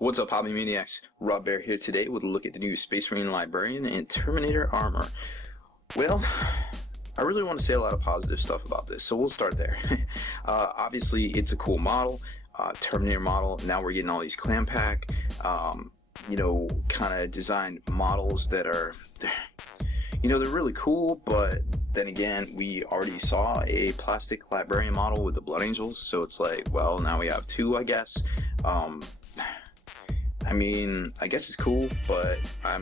What's up, Hobby Maniacs? Rob Bear here today with a look at the new Space Marine Librarian and Terminator armor. Well, I really want to say a lot of positive stuff about this, so we'll start there. Obviously, it's a cool model, Terminator model. Now we're getting all these clam pack, kind of designed models that are, they're really cool, but then again, we already saw a plastic Librarian model with the Blood Angels, so it's like, well, now we have two, I guess. I guess it's cool, but I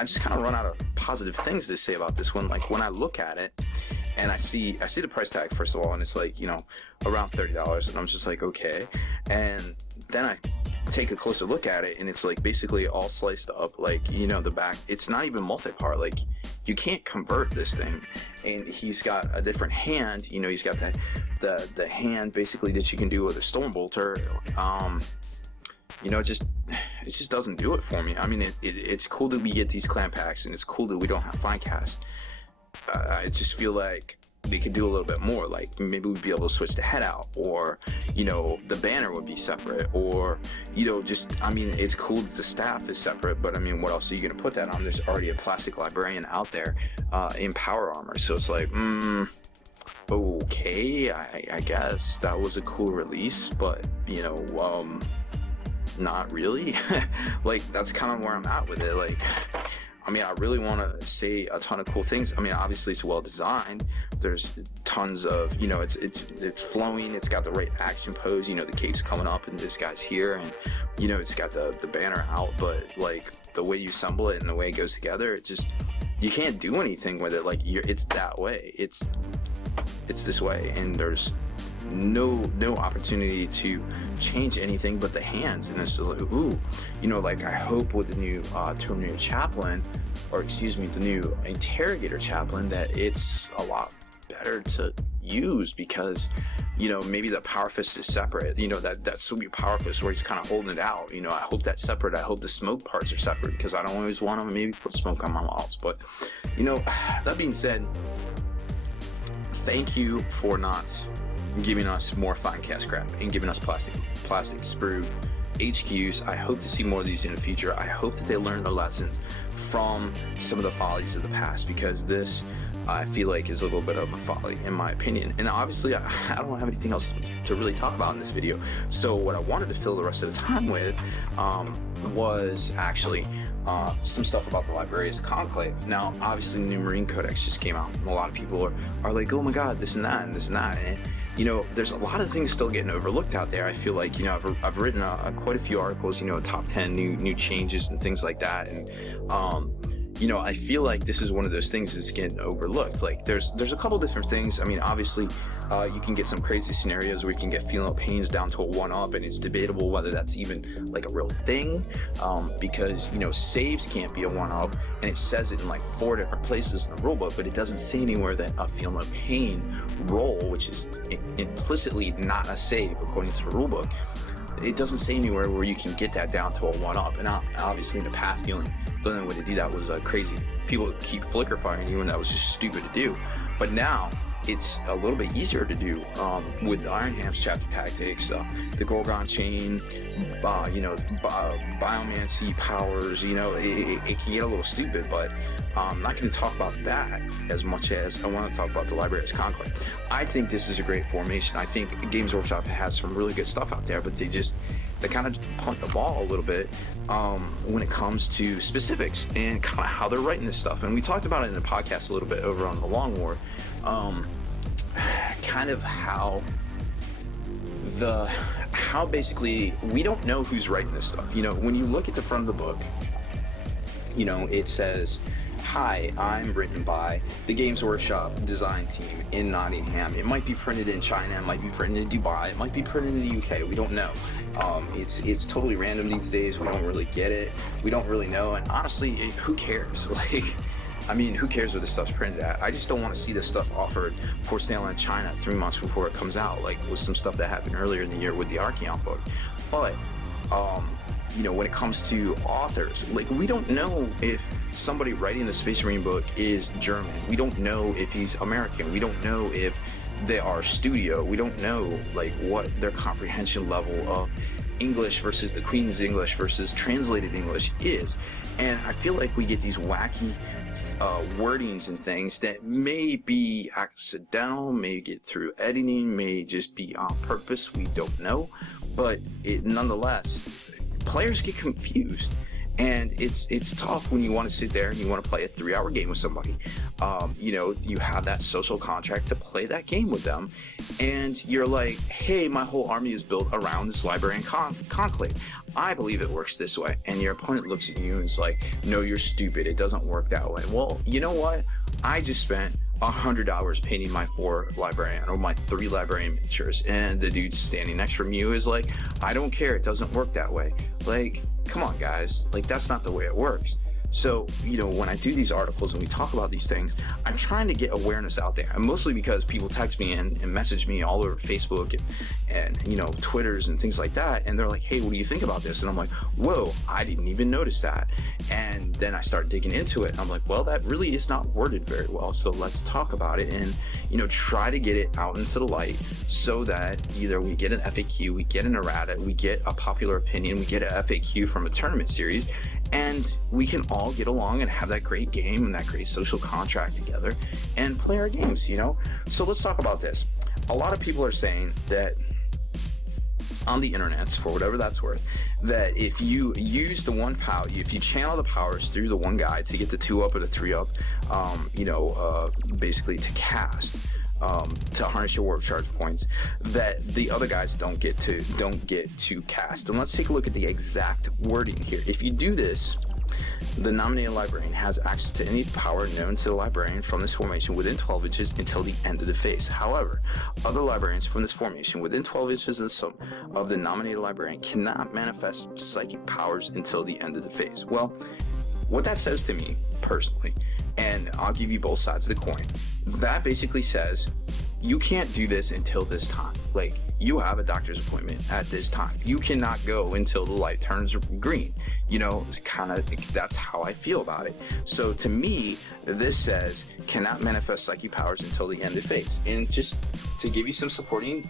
just kind of run out of positive things to say about this one. Like, when I look at it and I see the price tag, first of all, and it's like, around $30, and I'm just like, okay. And then I take a closer look at it, and it's like basically all sliced up, like, the back, it's not even multi-part. Like, you can't convert this thing. And he's got a different hand, he's got the hand basically that you can do with a Storm Bolter. It just doesn't do it for me. I mean, it's cool that we get these clam packs, and it's cool that we don't have fine cast. I just feel like they could do a little bit more. Like, maybe we'd be able to switch the head out, or the banner would be separate, or it's cool that the staff is separate, but what else are you gonna put that on? There's already a plastic Librarian out there in power armor, so it's like, okay, I guess that was a cool release, but not really. Like, that's kind of where I'm at with it. Like, I really want to say a ton of cool things. Obviously it's well designed. There's tons of, it's flowing. It's got the right action pose. The cape's coming up and this guy's here, and it's got the banner out. But like, the way you assemble it and the way it goes together, it just, you can't do anything with it. Like, it's that way. It's this way, and there's no opportunity to change anything but the hands. And it's just like, ooh, like, I hope with the new Terminator chaplain, or excuse me, the new interrogator chaplain, that it's a lot better to use, because maybe the power fist is separate, that sweet power fist where he's kind of holding it out, I hope that's separate. I hope the smoke parts are separate, because I don't always want to maybe put smoke on my models. But that being said, thank you for not giving us more fine cast crap and giving us plastic sprue HQs. I hope to see more of these in the future. I hope that they learn their lessons from some of the follies of the past, because this, I feel like, is a little bit of a folly in my opinion. And obviously I don't have anything else to really talk about in this video, so what I wanted to fill the rest of the time with was actually some stuff about the Librarius Conclave. Now, obviously the new Marine Codex just came out, and a lot of people are like, oh my god, this and that and this and that, and there's a lot of things still getting overlooked out there. I feel like, I've written quite a few articles, top 10 new changes and things like that, and I feel like this is one of those things that's getting overlooked. Like, there's a couple different things. Obviously, you can get some crazy scenarios where you can get feeling pains down to a 1-up, and it's debatable whether that's even like a real thing, because saves can't be a 1-up, and it says it in like 4 different places in the rulebook, but it doesn't say anywhere that a feel no pain roll, which is implicitly not a save according to the rulebook, it doesn't say anywhere where you can get that down to a 1-up. And obviously in the past, the only way to do that was crazy. People keep flicker firing you, and that was just stupid to do. But now it's a little bit easier to do with the Iron Ham's chapter tactics, the Gorgon chain, biomancy powers. It can get a little stupid, but I'm not going to talk about that as much as I want to talk about the Librarius Conclave. I think this is a great formation. I think Games Workshop has some really good stuff out there, but they kind of punt the ball a little bit when it comes to specifics and kind of how they're writing this stuff. And we talked about it in the podcast a little bit over on the Long War, kind of how basically we don't know who's writing this stuff. When you look at the front of the book, it says, hi, I'm written by the Games Workshop design team in Nottingham. It might be printed in China, it might be printed in Dubai, it might be printed in the UK, we don't know. It's totally random these days. We don't really get it. We don't really know, and honestly, who cares? Like, who cares where this stuff's printed at? I just don't want to see this stuff offered for sale in China 3 months before it comes out, like with some stuff that happened earlier in the year with the Archeon book. But when it comes to authors, like, we don't know if somebody writing the Space Marine book is German. We don't know if he's American. We don't know if they are studio. We don't know like what their comprehension level of English versus the Queen's English versus translated English is. And I feel like we get these wacky wordings and things that may be accidental, may get through editing, may just be on purpose, we don't know, but nonetheless, players get confused. And it's tough when you want to sit there and you want to play a 3-hour game with somebody. You have that social contract to play that game with them, and you're like, hey, my whole army is built around this Librarian Conclave. I believe it works this way. And your opponent looks at you and is like, no, you're stupid. It doesn't work that way. Well, you know what? I just spent $100 painting my 4 Librarian or my 3 Librarian miniatures, and the dude standing next from you is like, I don't care. It doesn't work that way. Like, come on, guys. Like, that's not the way it works. So, when I do these articles and we talk about these things, I'm trying to get awareness out there. And mostly because people text me and message me all over Facebook and Twitters and things like that. And they're like, hey, what do you think about this? And I'm like, whoa, I didn't even notice that. And then I start digging into it. And I'm like, well, that really is not worded very well. So let's talk about it and, try to get it out into the light so that either we get an FAQ, we get an errata, we get a popular opinion, we get an FAQ from a tournament series, and we can all get along and have that great game and that great social contract together and play our games, So let's talk about this. A lot of people are saying that on the internet, for whatever that's worth, that if you use the one power, if you channel the powers through the one guy to get the 2-up or the 3-up, basically to cast, to harness your warp charge points, that the other guys don't get to cast. And let's take a look at the exact wording here. If you do this, the nominated librarian has access to any power known to the librarian from this formation within 12 inches until the end of the phase. However, other librarians from this formation within 12 inches of the nominated librarian cannot manifest psychic powers until the end of the phase. Well, what that says to me personally, and I'll give you both sides of the coin, that basically says you can't do this until this time. Like, you have a doctor's appointment at this time. You cannot go until the light turns green. That's how I feel about it. So to me, this says cannot manifest psychic powers until the end of phase. And just to give you some supporting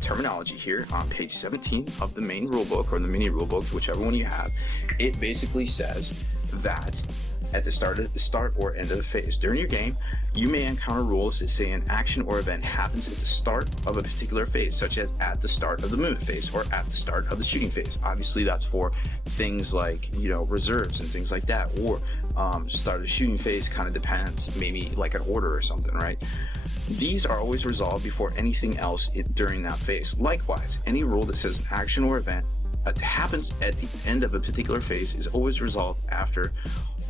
terminology here on page 17 of the main rulebook or the mini rulebook, whichever one you have, it basically says that at the start or end of the phase during your game, you may encounter rules that say an action or event happens at the start of a particular phase, such as at the start of the movement phase or at the start of the shooting phase. Obviously, that's for things like reserves and things like that, or start of the shooting phase kind of depends, maybe like an order or something, right? These are always resolved before anything else during that phase. Likewise, any rule that says an action or event happens at the end of a particular phase is always resolved after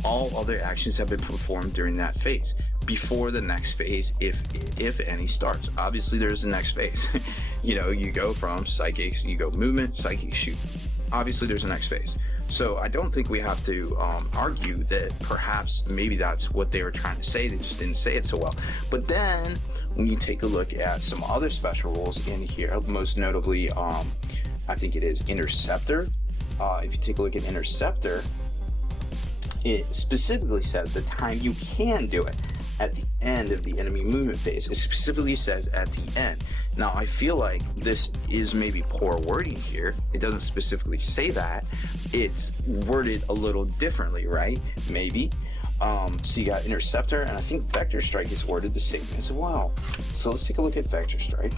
all other actions have been performed during that phase, before the next phase, if any, starts. Obviously, there's the next phase. You go from psychics, you go movement, psychic, shoot. Obviously, there's the next phase. So I don't think we have to argue that perhaps maybe that's what they were trying to say. They just didn't say it so well. But then when you take a look at some other special rules in here, most notably, I think it is Interceptor. If you take a look at Interceptor, it specifically says the time you can do it at the end of the enemy movement phase. It specifically says at the end. Now, I feel like this is maybe poor wording here. It doesn't specifically say that. It's worded a little differently, right? Maybe. So you got Interceptor, and I think Vector Strike is worded the same as well. So let's take a look at Vector Strike.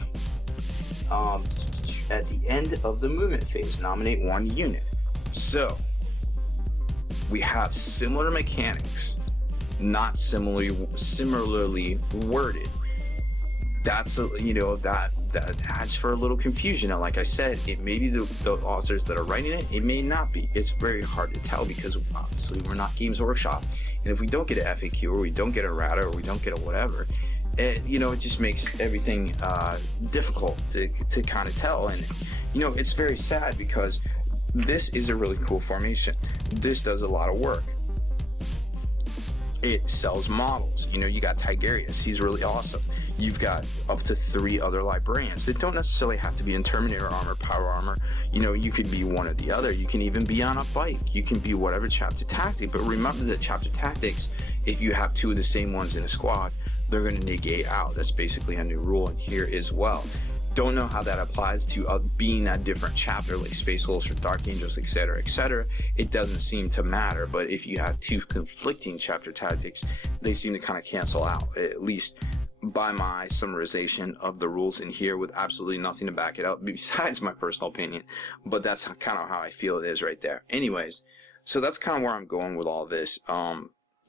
At the end of the movement phase, nominate 1 unit. So we have similar mechanics, not similarly worded. That's that adds for a little confusion. And like I said, it may be the authors that are writing it. It may not be. It's very hard to tell because obviously we're not Games Workshop. And if we don't get an FAQ or we don't get a errata or we don't get a whatever, it just makes everything difficult to kind of tell. And it's very sad because this is a really cool formation. This does a lot of work. It sells models. You got Tigerius. He's really awesome. You've got up to 3 other librarians that don't necessarily have to be in Terminator armor, power armor. You could be one or the other. You can even be on a bike. You can be whatever chapter tactic. But remember that chapter tactics, if you have 2 of the same ones in a squad, they're going to negate out. That's basically a new rule in here as well. Don't know how that applies to being a different chapter like Space Wolves or Dark Angels, etc., etc. It doesn't seem to matter, but if you have two conflicting chapter tactics, they seem to kind of cancel out, at least by my summarization of the rules in here, with absolutely nothing to back it up besides my personal opinion. But that's kind of how I feel it is right there. Anyways, so that's kind of where I'm going with all this.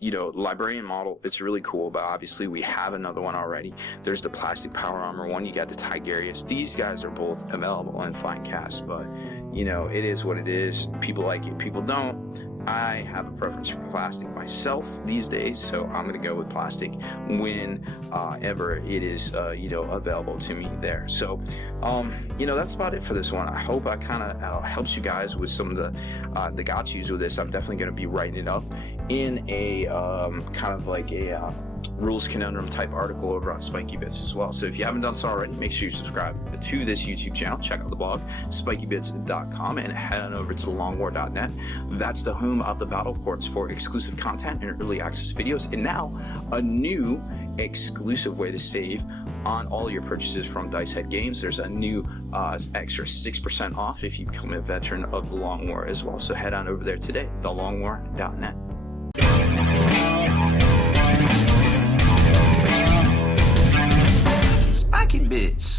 You know, librarian model, it's really cool, but obviously we have another one already. There's the plastic power armor one. You got the Tigarius. These guys are both available in fine cast, but you know, it is what it is. People like it, people don't. I have a preference for plastic myself these days, so I'm going to go with plastic whenever it is, you know, available to me there. So, you know, that's about it for this one. I hope I kind of helps you guys with some of the got-yous with this. I'm definitely going to be writing it up in a kind of like a rules conundrum type article over on Spiky Bits as well. So if you haven't done so already, make sure you subscribe to this YouTube channel. Check out the blog spikybits.com and head on over to thelongwar.net. That's the home of the battle reports for exclusive content and early access videos, and now a new exclusive way to save on all your purchases from Dice Head Games. There's a new extra 6% off if you become a veteran of the Long War as well. So head on over there today, thelongwar.net. Spiky Bits.